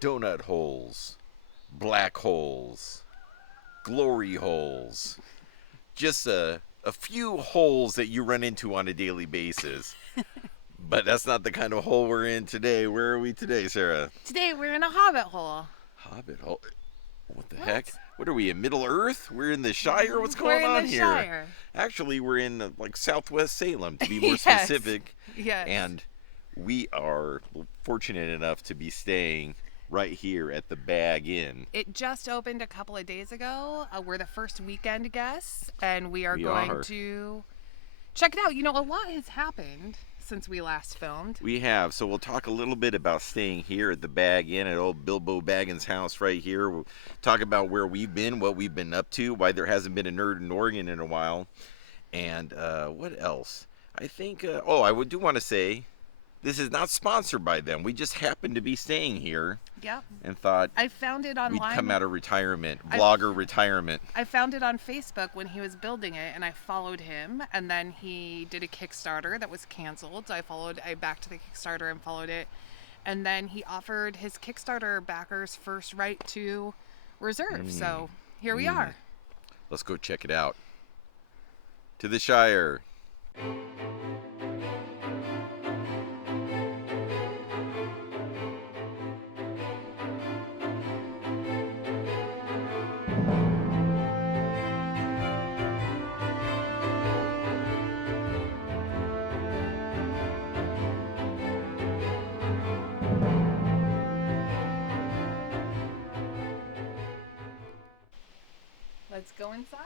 donut holes, black holes, glory holes. Just a few holes that you run into on a daily basis. But that's not the kind of hole we're in today. Where are we today, Sarah? Today we're in a hobbit hole. Hobbit hole? What the heck? What are we in Middle Earth? We're in the Shire? What's We're going in on the here? Shire. Actually, we're in like Southwest Salem, to be more Yes. specific. Yes. And we are fortunate enough to be staying right here at the Bag Inn. It just opened a couple of days ago. We're the first weekend guests, and we are We going are. to check it out. You know, a lot has happened since we last filmed. We have. So we'll talk a little bit about staying here at the Bag Inn at old Bilbo Baggins' house right here. We'll talk about where we've been, what we've been up to, why there hasn't been a Nerd in Oregon in a while, and what else? I think, I do want to say, this is not sponsored by them. We just happened to be staying here Yep. and thought I found it online. we'd come out of retirement, vlogger retirement. I found it on Facebook when he was building it, and I followed him, and then he did a Kickstarter that was canceled. So I backed the Kickstarter and followed it, and then he offered his Kickstarter backers first right to reserve. So here we are. Let's go check it out. To the Shire. Let's go inside.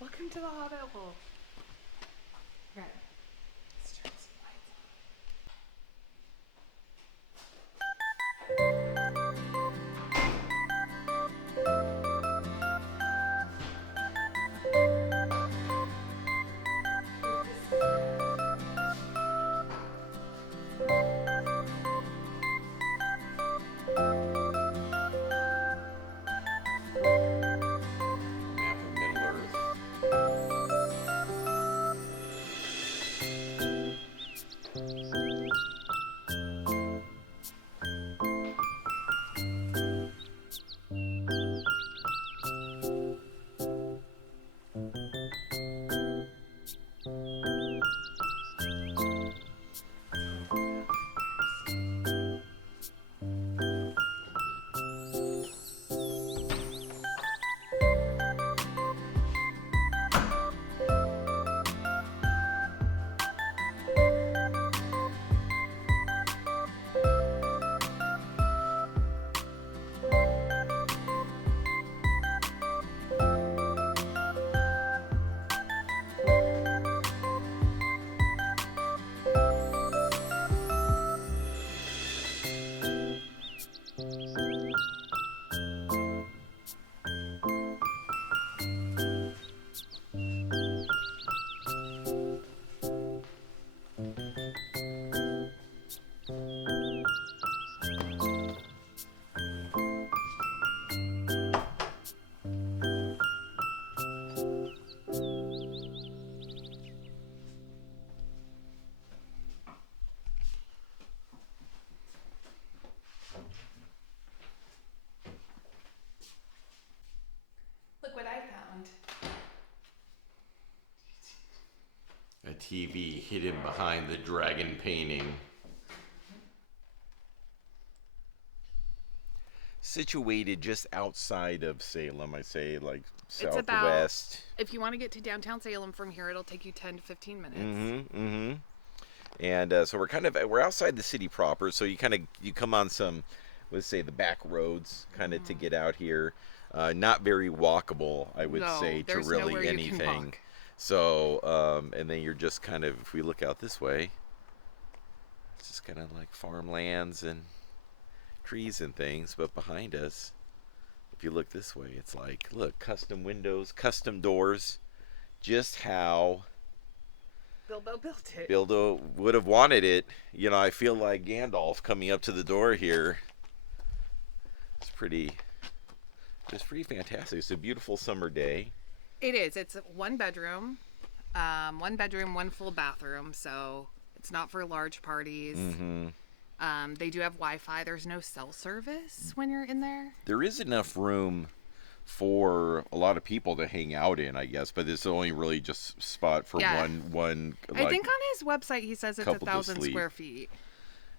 Welcome to the Hobbit Hole. Right. Let's turn some lights Map of Middle Earth. Look what I found. A TV hidden behind the dragon painting. Situated just outside of Salem, I say, like It's about, southwest. if you want to get to downtown Salem from here, it'll take you 10 to 15 minutes. And so we're outside the city proper, so you come on some, let's say, the back roads to get out here. Not very walkable, I would No, say, to there's really nowhere you can anything. walk. So and then you're just if we look out this way, it's just like farmlands and trees and things. But behind us, if you look this way, it's like, look, custom windows, custom doors, just how Bilbo built it. Bilbo would have wanted it. You know, I feel like Gandalf coming up to the door here. It's pretty fantastic. It's a beautiful summer day. It is. It's one bedroom, one full bathroom. So It's not for large parties. They do have Wi-Fi. There's no cell service when you're in there. There is enough room for a lot of people to hang out in, I guess, but it's only really just spot for Yeah. one I like think on his website he says it's couple to 1,000 sleep. square feet.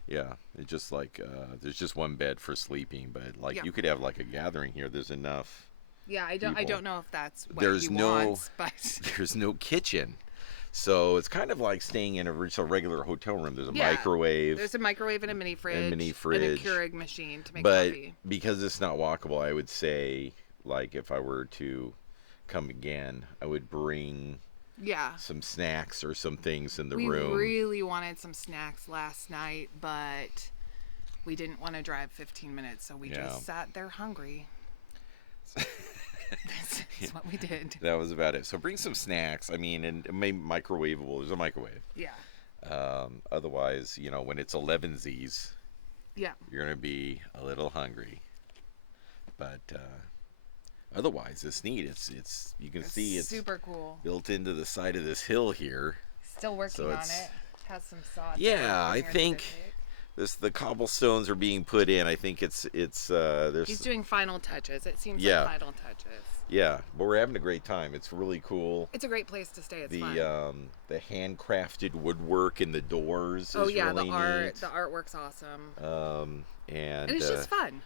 Yeah, it's just like there's just one bed for sleeping, but like Yeah. you could have like a gathering here. There's enough. Yeah, I don't People. know if that's what There's he no wants, but there's no kitchen. So it's kind of like staying in a regular hotel room. There's a Yeah. microwave. There's a microwave and a mini fridge. And a fridge. Keurig machine to make But coffee. because it's not walkable, I would say, like, if I were to come again, I would bring Yeah. some snacks or some things in the We room. really wanted some snacks last night, but we didn't want to drive 15 minutes, so we just sat there hungry. That's what we did. That was about it. So bring some snacks. I mean, and maybe microwavable. There's a microwave. Yeah. Otherwise, when it's 11 Z's, Yeah. you're going to be a little hungry. But otherwise, it's neat. It's you can see it's super cool. built into the side of this hill here. Still working So on it's- it. Has some sod. Yeah, I think the cobblestones are being put in. I think it's there's He's doing final touches. It seems Yeah. like final touches. yeah, but we're having a great time. It's really cool. It's a great place to stay. It's The fun. the handcrafted woodwork in the doors Oh is yeah, really the art. neat. The artwork's awesome. And And it's just fun.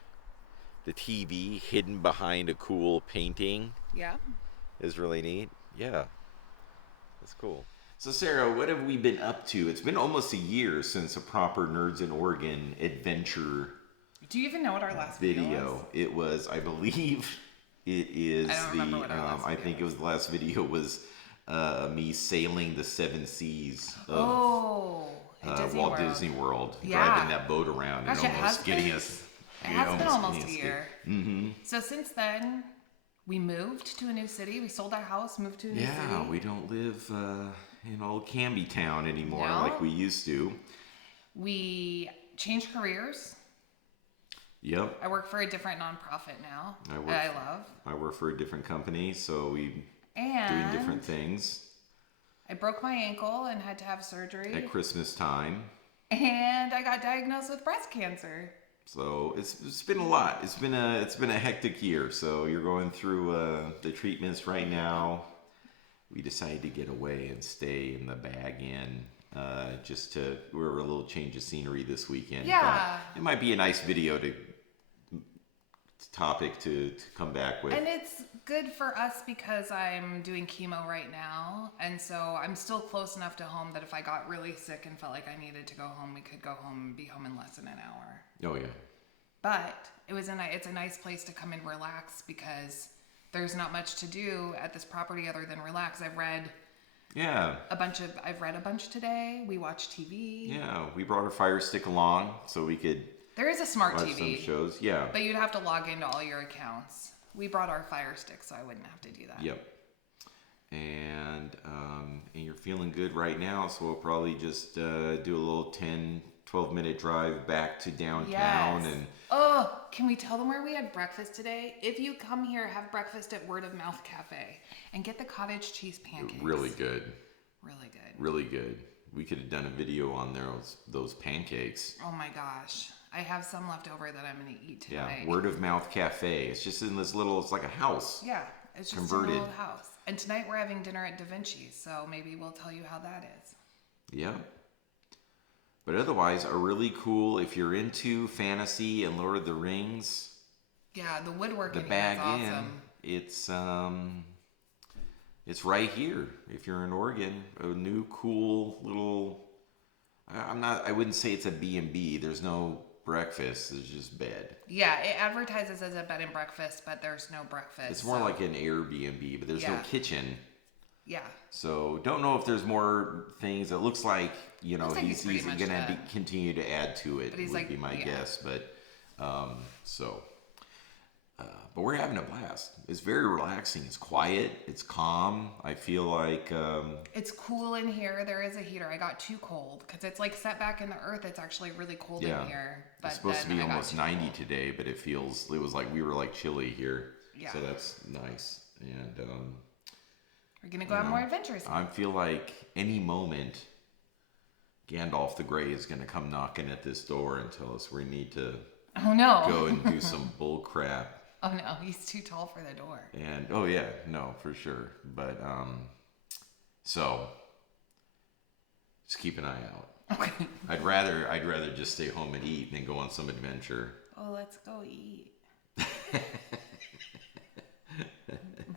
the TV hidden behind a cool painting Yeah. is really neat. Yeah, that's cool. So Sarah, what have we been up to? It's been almost a year since a proper Nerds in Oregon adventure Do you even know what our last video video. was? It was, I believe, it is I don't remember what our last I video think it was the last video was me sailing the seven seas of Oh, at Disney Walt World. Disney World, Yeah. driving that boat around Gosh, and it has almost getting been- us. It has been almost a year. So since then, we moved to a new city. We sold our house, moved to a new Yeah, city. we don't live in old Canby Town anymore No. like we used to. We changed careers. Yep. I work for a different nonprofit now I work that I love. I work for a different company, so we doing And different things I broke my ankle and had to have surgery. at Christmas time. And I got diagnosed with breast cancer. So it's been a lot. It's been a hectic year. So you're going through the treatments right now. We decided to get away and stay in the Bag Inn. We're a little change of scenery this weekend. Yeah. Thought it might be a nice video topic to come back with. And it's good for us because I'm doing chemo right now. And so I'm still close enough to home that if I got really sick and felt like I needed to go home, we could go home and be home in less than an hour. Oh yeah. But it's a nice place to come and relax because there's not much to do at this property other than relax. I've read Yeah. a bunch today. We watched TV. Yeah. We brought our Fire Stick along so we could There is a smart watch TV. some shows. Yeah. But you'd have to log into all your accounts. We brought our Fire Stick, so I wouldn't have to do that. Yep. And you're feeling good right now, so we'll probably just do a little 10-12 minute drive back to downtown. Yes. And Oh, can we tell them where we had breakfast today? If you come here, have breakfast at Word of Mouth Cafe and get the cottage cheese pancakes. really good. Really good. Really good. We could have done a video on those pancakes. Oh my gosh. I have some left over that I'm going to eat Yeah. tonight. Word of Mouth Cafe. It's just in this little, it's like a house. Yeah, it's just Converted. a little house. And tonight we're having dinner at Da Vinci's, so maybe we'll tell you how that is. Yeah. But otherwise, a really cool, if you're into fantasy and Lord of the Rings, Yeah, the woodwork the in here is Bag awesome. Inn, it's right here. If you're in Oregon, a new cool little. I wouldn't say it's a B&B. There's no breakfast. There's just bed. Yeah, it advertises as a bed and breakfast, but there's no breakfast. It's more so- like an Airbnb, but there's no Yeah. kitchen. Yeah. So don't know if there's more things. It looks like Looks like he's he's pretty much gonna done. continue to add to it. But he's would like- be my yeah. guess. But but we're having a blast. It's very relaxing. It's quiet. It's calm. I feel like It's cool in here. There is a heater. I got too cold because it's like set back in the earth. It's actually really cold Yeah. in here. But it's supposed to then be I got almost too 90 cold. today, but it was like we were like chilly here. Yeah. So that's nice. And We're gonna go have more adventures. I feel like any moment Gandalf the Grey is going to come knocking at this door and tell us we need to Oh no. go and do some bull crap. Oh no, he's too tall for the door. And oh yeah, no, for sure. But so just keep an eye out. Okay. I'd rather just stay home and eat than go on some adventure. Oh, let's go eat.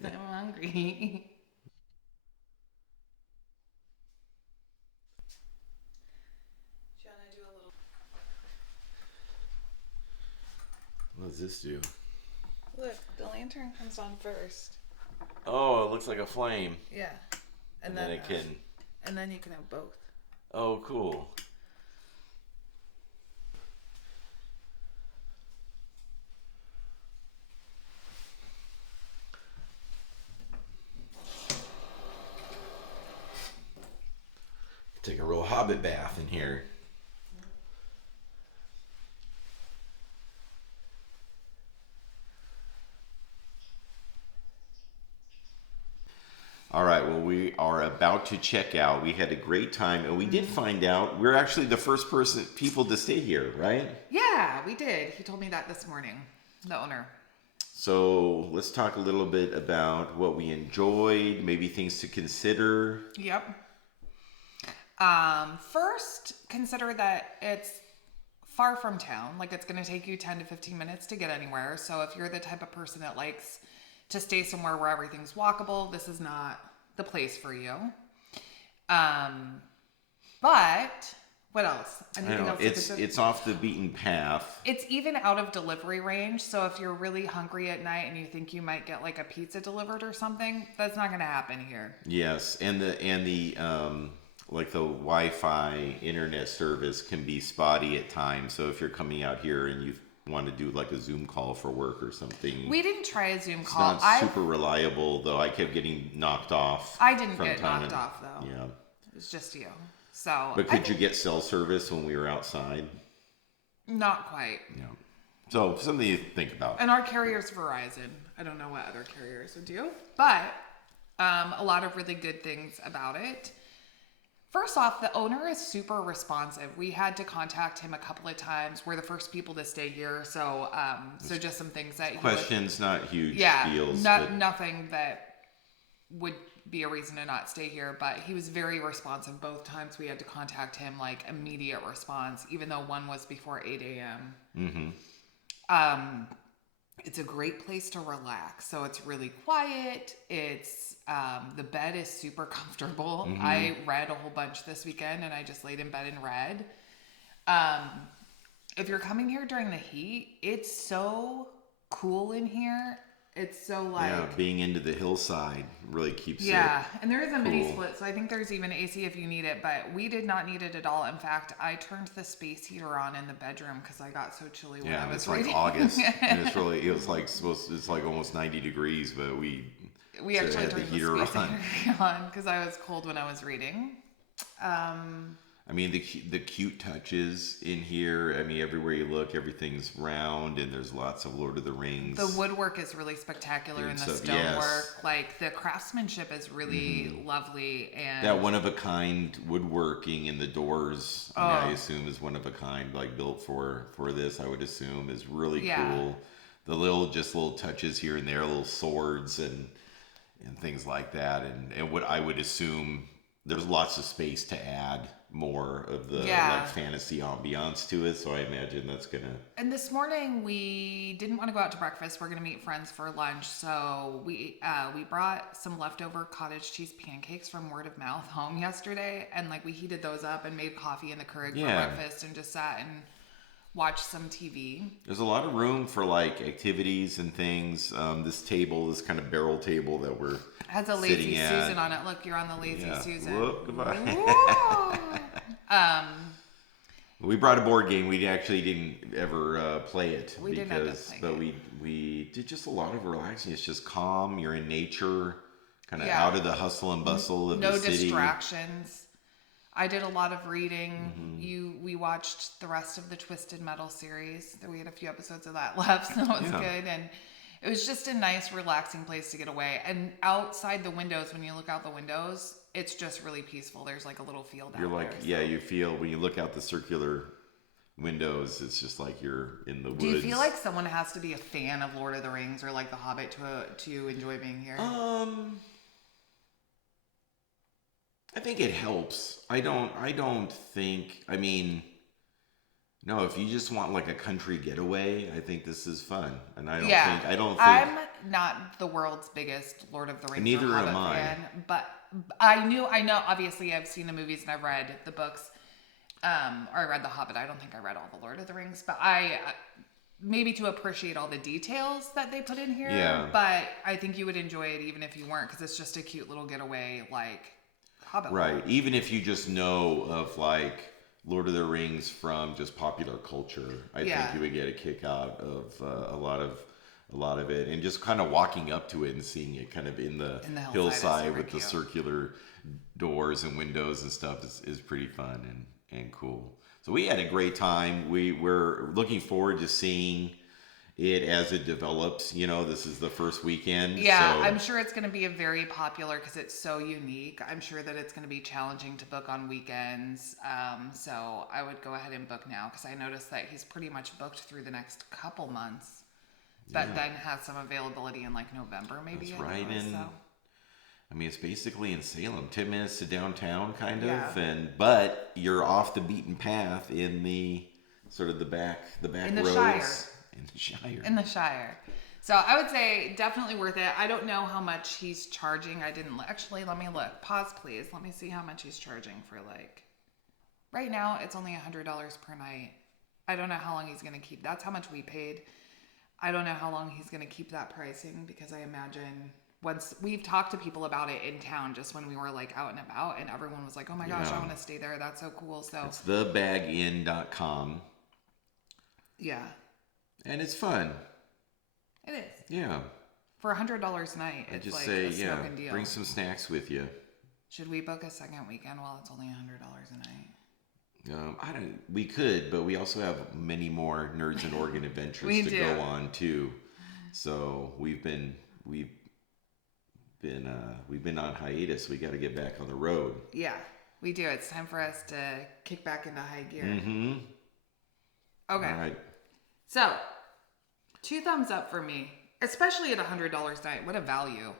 I'm hungry. What does this do? Look, the lantern comes on first. Oh, it looks like a flame. Yeah. And then it can... And then you can have both. Oh, cool. Take a real Hobbit bath in here. All right, well, we are about to check out. We had a great time, and we did find out we're actually the first people to stay here, right? Yeah, we did. He told me that this morning, the owner. So let's talk a little bit about what we enjoyed, maybe things to consider. Yep. First, consider that it's far from town. Like, it's going to take you 10 to 15 minutes to get anywhere. So if you're the type of person that likes to stay somewhere where everything's walkable, this is not the place for you. But what else? Anything else? It's off the beaten path. It's even out of delivery range. So if you're really hungry at night and you think you might get like a pizza delivered or something, that's not going to happen here. Yes, and the like the Wi-Fi internet service can be spotty at times. So if you're coming out here and you want to do like a Zoom call for work or something, we didn't try a Zoom it's call. It's not super reliable, though. I kept getting knocked off. I didn't get knocked off though. Yeah, it was just you. So, but could you get cell service when we were outside? Not quite. Yeah. So something to think about. And our carrier's Verizon. I don't know what other carriers would do, but a lot of really good things about it. First off, the owner is super responsive. We had to contact him a couple of times. We're the first people to stay here, so so just some things that questions, not huge deals. Nothing that would be a reason to not stay here. But he was very responsive both times. We had to contact him, like immediate response, even though one was before 8 a.m. Mm-hmm. It's a great place to relax. So it's really quiet. It's the bed is super comfortable. Mm-hmm. I read a whole bunch this weekend and I just laid in bed and read. If you're coming here during the heat, it's so cool in here. It's so like being into the hillside really keeps it and there is a mini split, so I think there's even AC if you need it, but we did not need it at all. In fact, I turned the space heater on in the bedroom because I got so chilly when I was reading. Like August, and it's like almost 90 degrees, but we actually turned the heater on because I was cold when I was reading. I mean, the cute touches in here. I mean, everywhere you look, everything's round, and there's lots of Lord of the Rings. The woodwork is really spectacular, and the stonework. Like, the craftsmanship is really lovely. And that one-of-a-kind woodworking in the doors, I assume, is one-of-a-kind, like, built for this, I would assume, is really cool. The little touches here and there, little swords and things like that. And what I would assume, there's lots of space to add more of the like fantasy ambiance to it, so I imagine that's gonna. And this morning we didn't want to go out to breakfast. We're gonna meet friends for lunch, so we brought some leftover cottage cheese pancakes from word of mouth home yesterday, and like we heated those up and made coffee in the Keurig for breakfast, and just sat and watched some TV. There's a lot of room for like activities and things. This table, this kind of barrel table that we're has a lazy Susan on it. Look, you're on the lazy Susan. Whoop, goodbye. We brought a board game. We actually didn't ever play it but we did just a lot of relaxing. It's just calm. You're in nature, kind of out of the hustle and bustle of the city. No distractions. I did a lot of reading. We watched the rest of the Twisted Metal series. We had a few episodes of that left, so it was good. And it was just a nice, relaxing place to get away. And outside the windows, when you look out the windows, it's just really peaceful. There's like a little field You're out like, there. yeah, you feel when you look out the circular windows, it's just like you're in the woods. Do you feel like someone has to be a fan of Lord of the Rings or like The Hobbit to enjoy being here? I think it helps. I don't think, I mean, no, if you just want like a country getaway, I think this is fun. And I don't think I'm not the world's biggest Lord of the Rings Neither or Hobbit am I. fan, but I know, obviously I've seen the movies and I've read the books, or I read The Hobbit. I don't think I read all the Lord of the Rings, but maybe to appreciate all the details that they put in here. Yeah. But I think you would enjoy it even if you weren't, because it's just a cute little getaway, like Hobbit. Right. Even if you just know of like Lord of the Rings from just popular culture, I think you would get a kick out of a lot of it, and just kind of walking up to it and seeing it kind of in the hillside with the circular doors and windows and stuff is pretty fun and cool. So we had a great time. We're looking forward to seeing it as it develops. You know, this is the first weekend. Yeah, so. I'm sure it's going to be a very popular because it's so unique. I'm sure that it's going to be challenging to book on weekends. So I would go ahead and book now because I noticed that he's pretty much booked through the next couple months, but then has some availability in like November maybe. That's right. I mean, it's basically in Salem, 10 minutes to downtown, kind of, but you're off the beaten path in the sort of the back in the roads. Shire. In the Shire. So I would say definitely worth it. I don't know how much he's charging. Actually, let me look. Pause, please. Let me see how much he's charging for like. Right now, it's only $100 per night. I don't know how long he's going to keep. That's how much we paid. I don't know how long he's going to keep that pricing because I imagine once we've talked to people about it in town, just when we were like out and about, and everyone was like, "Oh my gosh, I want to stay there. That's so cool." So it's thebaginn.com. Yeah. And it's fun. It is. Yeah. For $100 a night, it's just like say, a smoking deal. Bring some snacks with you. Should we book a second weekend while it's only $100 a night? We could, but we also have many more Nerds in Oregon adventures to go on too. So we've been on hiatus. We got to get back on the road. Yeah, we do. It's time for us to kick back into high gear. Mm-hmm. Okay. All right. So, 2 thumbs up for me, especially at $100 a night. What a value.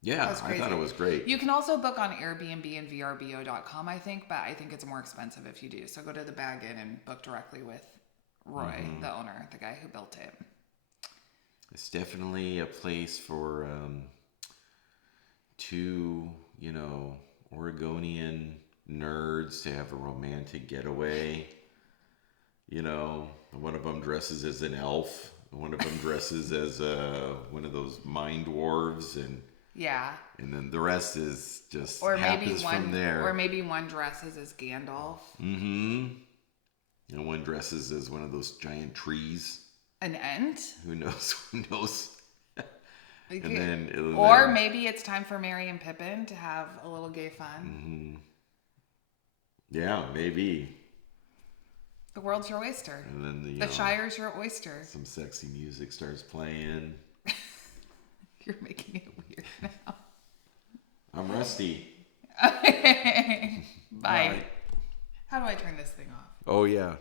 Yeah, I thought it was great. You can also book on Airbnb and vrbo.com, I think, but I think it's more expensive if you do. So go to the Bag Inn and book directly with Roy, the owner, the guy who built it. It's definitely a place for two, Oregonian nerds to have a romantic getaway. One of them dresses as an elf. One of them dresses as one of those mine dwarves, and then the rest is just happens from there. Or maybe one dresses as Gandalf. Mm-hmm. And one dresses as one of those giant trees. An ent? Who knows? Or maybe it's time for Merry and Pippin to have a little gay fun. Mm-hmm. Yeah, maybe. The world's your oyster. And then the Shire's your oyster. Some sexy music starts playing. You're making it weird now. I'm rusty. Bye. How do I turn this thing off? Oh, yeah.